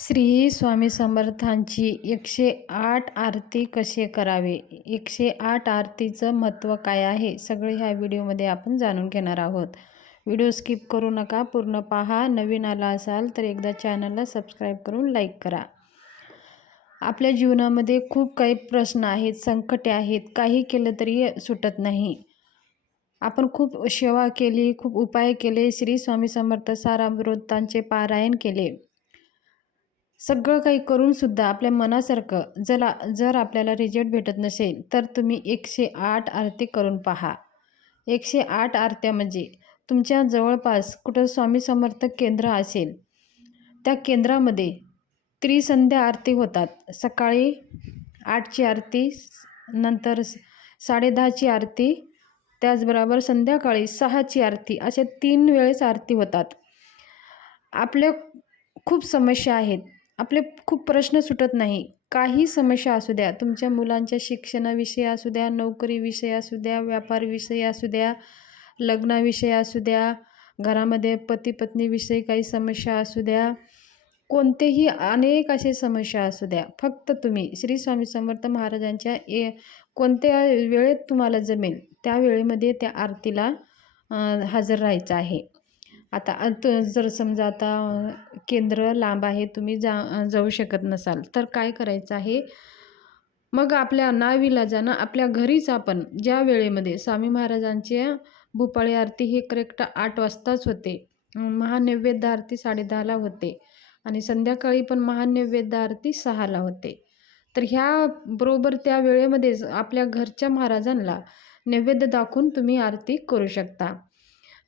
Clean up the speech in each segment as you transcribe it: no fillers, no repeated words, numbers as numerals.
श्री स्वामी समर्थांची 108 आरती कसे करावे, 108 आरतीचं महत्त्व काय आहे, सगळे ह्या व्हिडिओमध्ये आपण जाणून घेणार आहोत. व्हिडिओ स्किप करू नका, पूर्ण पहा. नवीन आला असाल तर एकदा चॅनलला सबस्क्राईब करून लाईक करा. आपल्या जीवनामध्ये खूप काही प्रश्न आहेत, संकटे आहेत, काही केलं तरी सुटत नाही. आपण खूप सेवा केली, खूप उपाय केले, श्री स्वामी समर्थ सारामृतांचे पारायण केले, सगळं काही करूनसुद्धा आपल्या मनासारखं जर आपल्याला रिझल्ट भेटत नसेल तर तुम्ही 108 आरती करून पहा. 108 आरत्या म्हणजे तुमच्या जवळपास कुठं स्वामी समर्थ केंद्र असेल, त्या केंद्रामध्ये त्रिसंध्या आरती होतात. सकाळी 8ची आरती, नंतर 10:30ची आरती, त्याचबरोबर संध्याकाळी 6ची आरती, अशा 3 वेळेस आरती होतात. आपल्या खूप समस्या आहेत, आपले खूप प्रश्न सुटत नाही. काही समस्या असू द्या, तुमच्या मुलांच्या शिक्षणाविषयी असू द्या, नोकरीविषयी असू द्या, व्यापारविषयी असू द्या, लग्नाविषयी असू द्या, घरामध्ये पती पत्नीविषयी काही समस्या असू द्या, कोणतेही अनेक असे समस्या असू द्या, फक्त तुम्ही श्री स्वामी समर्थ महाराजांच्या कोणत्या वेळेत तुम्हाला जमेल त्या वेळेमध्ये त्या आरतीला हजर राहायचं आहे. आता जर समजा आता केंद्र लांब आहे, तुम्ही जाऊ शकत नसाल तर काय करायचं आहे, मग आपल्या नाईलाजानं आपल्या घरीच आपण ज्या वेळेमध्ये स्वामी महाराजांची भूपाळी आरती ही करेक्ट 8 वाजताच होते, महानैवेद्य आरती 10:30ला होते आणि संध्याकाळी पण महानैवेद्य आरती 6ला होते. तर ह्या बरोबर त्या वेळेमध्येच आपल्या घरच्या महाराजांना नैवेद्य दाखवून तुम्ही आरती करू शकता.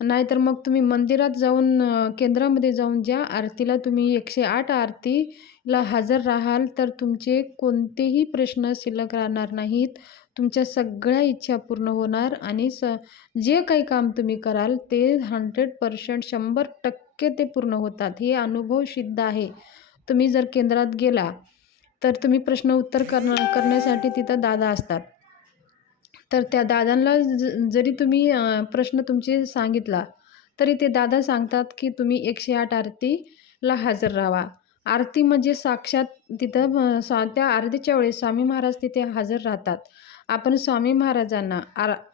नाहीतर मग तुम्ही मंदिरात जाऊन केंद्रामध्ये जाऊन ज्या आरतीला तुम्ही 108 आरतीला हजर राहाल तर तुमचे कोणतेही प्रश्न शिल्लक राहणार नाहीत. तुमच्या सगळ्या इच्छा पूर्ण होणार आणि जे काही काम तुम्ही कराल ते 100% 100% ते पूर्ण होतात. हे अनुभव सिद्ध आहे. तुम्ही जर केंद्रात गेला तर तुम्ही प्रश्न उत्तर करण्यासाठी तिथं दादा असतात. तर त्या दादांना जरी तुम्ही प्रश्न तुमचे सांगितला तरी ते दादा सांगतात की तुम्ही 108 आरतीला हजर राहावा. आरती म्हणजे साक्षात तिथं त्या आरतीच्या वेळेस स्वामी महाराज तिथे हजर राहतात. आपण स्वामी महाराजांना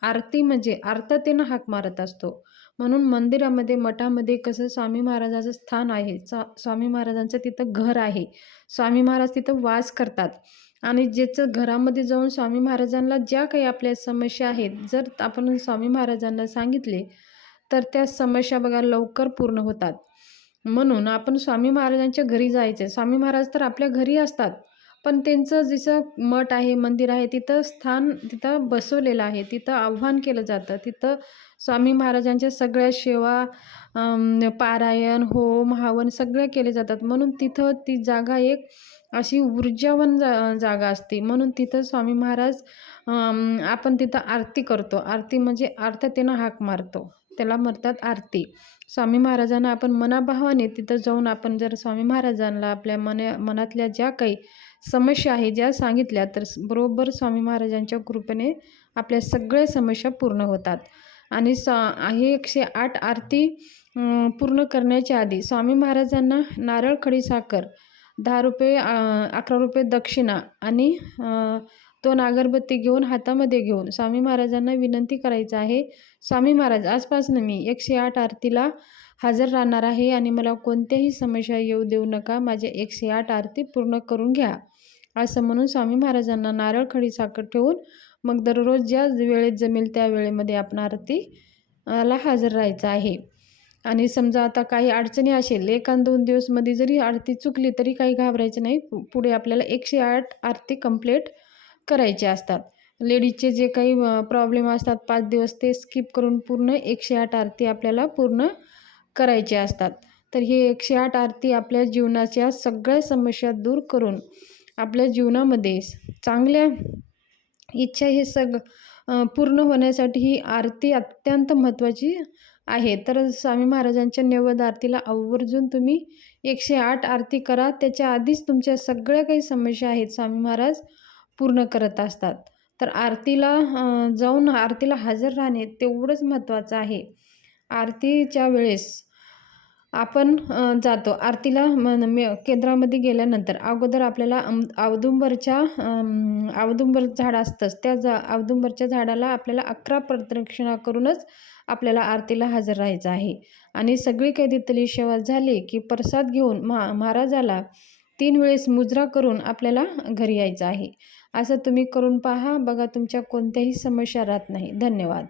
आरती म्हणजे आर्ततेनं हाक मारत असतो. म्हणून मंदिरामध्ये मठामध्ये कसं स्वामी महाराजाचं स्थान आहे, स्वामी महाराजांचं तिथं घर आहे, स्वामी महाराज तिथं वास करतात आणि ज्याचं घरामध्ये जाऊन स्वामी महाराजांना ज्या काही आपल्या समस्या आहेत जर आपण स्वामी महाराजांना सांगितले तर त्या समस्या बघा लवकर पूर्ण होतात. म्हणून आपण स्वामी महाराजांच्या घरी जायचे. स्वामी महाराज तर आपल्या घरी असतात, पण त्यांचं जसं मठ आहे, मंदिर आहे, तिथं स्थान तिथं बसवलेलं आहे, तिथं आव्हान केलं जातं. तिथं स्वामी महाराजांच्या सगळ्या सेवा, पारायण, होम हवन सगळ्या केले जातात. म्हणून तिथं ती जागा एक अशी ऊर्जावान जागा असते. म्हणून तिथं स्वामी महाराज आपण तिथं आरती करतो. आरती म्हणजे आर्ततेनं हाक मारतो, त्याला म्हणतात आरती. स्वामी महाराजांना आपण मनाभावाने तिथं जाऊन आपण जर स्वामी महाराजांना आपल्या मनातल्या ज्या काही समस्या आहे ज्या सांगितल्या तर बरोबर स्वामी महाराजांच्या कृपेने आपल्या सगळ्या समस्या पूर्ण होतात. आणि हे 108 आरती पूर्ण करण्याच्या आधी स्वामी महाराजांना नारळ, खडीसाखर, 10 रुपये, 11 रुपये दक्षिणा आणि 2 अगरबत्ती घेऊन हातामध्ये घेऊन स्वामी महाराजांना विनंती करायचं आहे, स्वामी महाराज आजपासून मी 108 आरतीला हजर राहणार आहे आणि मला कोणत्याही समस्या येऊ देऊ नका, माझ्या 108 आरती पूर्ण करून घ्या, असं म्हणून स्वामी महाराजांना नारळ, खडीसाखर ठेवून मग दररोज ज्या वेळेत जमेल त्या वेळेमध्ये आपण आरतीला हजर राहायचं आहे. आणि समजा आता काही अडचणी असेल, 1-2 दिवसमध्ये जरी आरती चुकली तरी काही घाबरायचं नाही. पुढे आपल्याला 108 आरती कंप्लीट करायचे असतात. लेडीजचे जे काही प्रॉब्लेम असतात 5 दिवस ते स्किप करून पूर्ण 108 आरती आपल्याला पूर्ण करायचे असतात. तर हे 108 आरती आपल्या जीवनाच्या सगळ्या समस्या दूर करून आपल्या जीवनामध्ये चांगल्या इच्छा हे पूर्ण होण्यासाठी ही आरती अत्यंत महत्त्वाची आहे. तर स्वामी महाराजांच्या नैवेद्य आरतीला आवर्जून तुम्ही 108 आरती करा. त्याच्या आधीच तुमच्या सगळ्या काही समस्या आहेत स्वामी महाराज पूर्ण करत असतात. तर आरतीला जाऊन आरतीला हजर राहणे तेवढंच महत्त्वाचं आहे. आरतीच्या वेळेस आपण जातो आरतीला केंद्रामध्ये गेल्यानंतर अगोदर आपल्याला औदुंबर झाड असतंच. त्या औदुंबरच्या झाडाला आपल्याला 11 प्रदक्षिणा करूनच आपल्याला आरतीला हजर राहायचं आहे. आणि सगळी काही तिथली सेवा झाली की प्रसाद घेऊन महाराजाला 3 वेळेस मुजरा करून आपल्याला घरी यायचं आहे. असं तुम्ही करून पहा, बघा तुमच्या कोणत्याही समस्या राहत नाही. धन्यवाद.